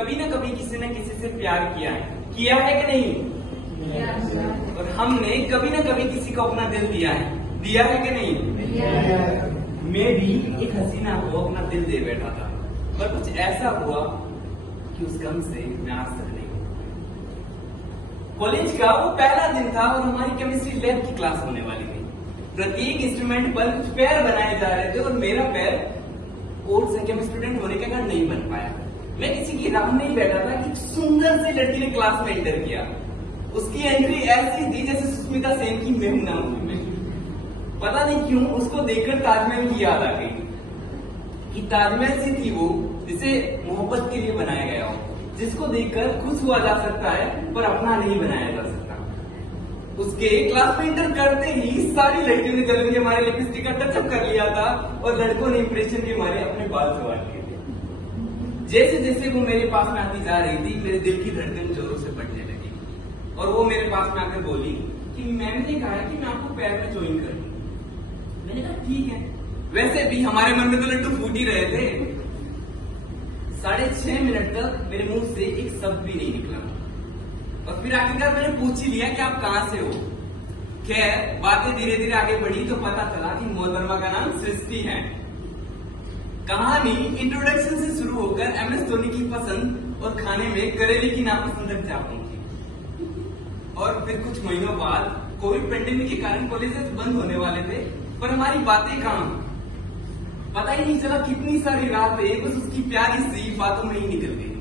कभी ना कभी किसी न किसी से प्यार किया है कि नहीं? और हमने कभी ना कभी किसी को अपना दिल दिया है कि नहीं? मैं भी एक हसीना को अपना दिल दे बैठा था, पर कुछ ऐसा हुआ कि उस गम से मैं आज तक नहीं हूं। कॉलेज का वो पहला दिन था और हमारी केमिस्ट्री लैब की क्लास होने वाली थी। प्रत्येक इंस्ट्रूमेंट पर कुछ पैर बनाए जा रहे थे और मेरा पैर कोर्स संख्या में स्टूडेंट होने के कारण नहीं बन पाया। मैं किसी की राह में ही बैठा था कि सुंदर सी लड़की ने क्लास में एंटर किया। उसकी एंट्री ऐसी थी जैसे सुष्मिता सेन की मेहुना मूवी में। पता नहीं क्यों उसको देखकर ताजमहल की याद आ गई कि ताजमहल सी थी वो जिसे मोहब्बत के लिए बनाया गया हो, जिसको देखकर खुश हुआ जा सकता है पर अपना नहीं बनाया जा सकता। उसके क्लास में एंटर करते ही सारी लड़कियों ने जलन के मारे लिपस्टिक का टचअप कर लिया था और लड़कों ने इंप्रेशन के मारे अपने बाल सवार लिए थे। जैसे जैसे वो मेरे पास में आती जा रही थी, मेरे दिल की धड़कन जोरों से बढ़ने लगी और वो मेरे पास में आकर बोली कि मैम ने कहा है कि मैं आपको पैर में ज्वाइन कर लूं। मैंने कहा ठीक है। वैसे भी हमारे मन में तो लड्डू फूट ही रहे थे। 6.5 मिनट तक मेरे मुंह से एक शब्द भी नहीं निकला और फिर आखिरकार मैंने पूछ ही लिया कि आप कहां से हो। खैर बातें धीरे धीरे आगे बढ़ी तो पता चला कि मोहतरमा का नाम सृष्टि है। कहानी इंट्रोडक्शन से शुरू होकर MS धोनी की पसंद और खाने में करेले की नापसंद तक जा पहुंची। और फिर कुछ महीनों बाद कोविड पेंडेमिक के कारण कॉलेजेस बंद होने वाले थे, पर हमारी बातें कहां, पता ही नहीं चला कितनी सारी रातें बस उसकी प्यारी सी बातों में ही निकल गई।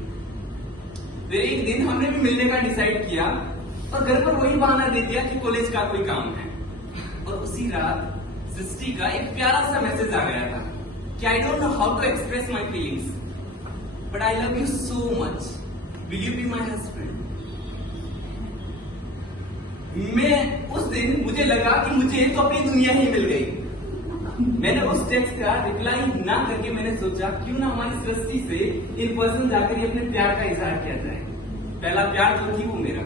फिर एक दिन हमने भी मिलने का डिसाइड किया और घर पर वही बहाना दे दिया कि कॉलेज का कोई काम है। और उसी रात सृष्टि का एक प्यारा सा मैसेज आ गया था कि I don't know how to express my feelings but I love you so much, will you be my husband. मैं उस दिन मुझे लगा कि मुझे तो अपनी दुनिया ही मिल गई। मैंने उस टेक्स्ट का रिप्लाई ना करके मैंने सोचा क्यों ना हमारी सृष्टि से इन पर्सन जाकर अपने प्यार का इजहार किया जाए। पहला प्यार जो थी वो मेरा।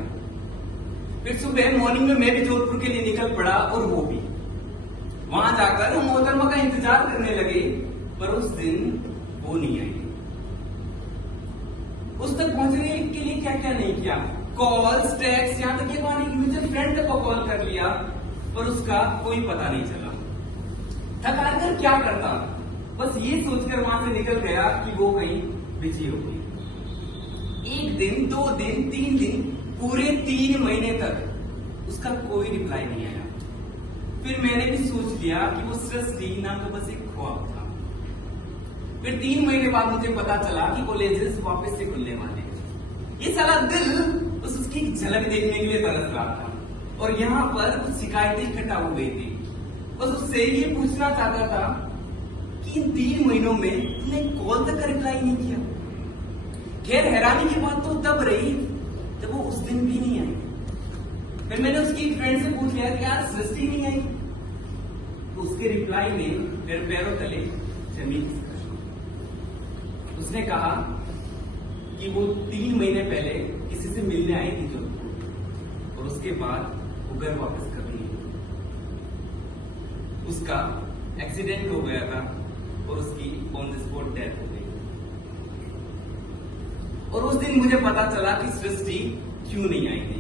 फिर सुबह मॉर्निंग में मैं भी जोधपुर के लिए निकल पड़ा और वो भी। वहां जाकर हम मोहतरमा का इंतजार करने लगे, पर उस दिन वो नहीं आई। उस तक पहुंचने के लिए क्या क्या नहीं किया, कॉल्स, टेक्स्ट, यहाँ तक कि हमारे म्यूचुअल फ्रेंड तक को कॉल कर लिया, पर उसका कोई पता नहीं चला। थक कर क्या करता, बस ये सोचकर वहां से निकल गया कि वो कहीं बिजी होगी। 1 दिन, 2 दिन, 3 दिन, पूरे 3 महीने तक उसका कोई रिप्लाई नहीं आया। फिर मैंने भी सोच लिया कि वो सृष्टि ना तो बस एक ख्वाब था। फिर 3 महीने बाद मुझे पता चला कि कॉलेजेस वापस से खुलने वाले हैं। ये सारा दिल बस उसकी झलक देखने के लिए तरस रहा था और यहाँ पर कुछ शिकायतें इकट्ठा हो गई थी। बस उससे ये पूछना चाहता था कि इन 3 महीनों में तुमने कॉल तक का रिप्लाई नहीं किया। खैर हैरानी की बात तो तब रही जब वो उस दिन भी नहीं आई। फिर मैंने उसकी फ्रेंड से पूछ लिया कि यार सृष्टि नहीं आई, तो उसके रिप्लाई में मेरे पैरों तले जमीन खिसक। उसने कहा कि वो 3 महीने पहले किसी से मिलने आई थी जोधपुर और उसके बाद वो घर वापस कर ली। उसका एक्सीडेंट हो गया था और उसकी ऑन द स्पॉट डेथ हो गई। और उस दिन मुझे पता चला कि सृष्टि क्यों नहीं आई थी।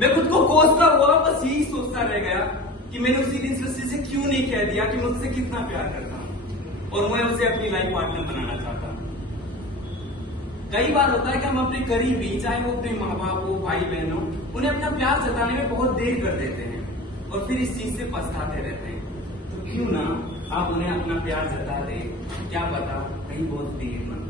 मैं खुद को कोसता हुआ बस यही सोचता रह गया कि मैंने उसी दिन सृष्टि से क्यों नहीं कह दिया कि मैं उससे कितना प्यार करता हूं और मैं उसे अपनी लाइफ पार्टनर बनाना चाहता हूं। कई बार होता है कि हम अपने करीबी, चाहे वो अपने माँ बाप हो, भाई बहन हो, उन्हें अपना प्यार जताने में बहुत देर कर देते हैं और फिर इस चीज से पछताते रहते हैं। तो क्यों ना आप उन्हें अपना प्यार जता दें, क्या पता कहीं बहुत देर न